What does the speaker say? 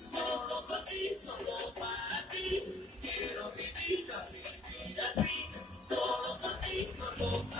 Solo para ti, solo para ti. Quiero vivir la vida así. Solo para ti, solo para ti.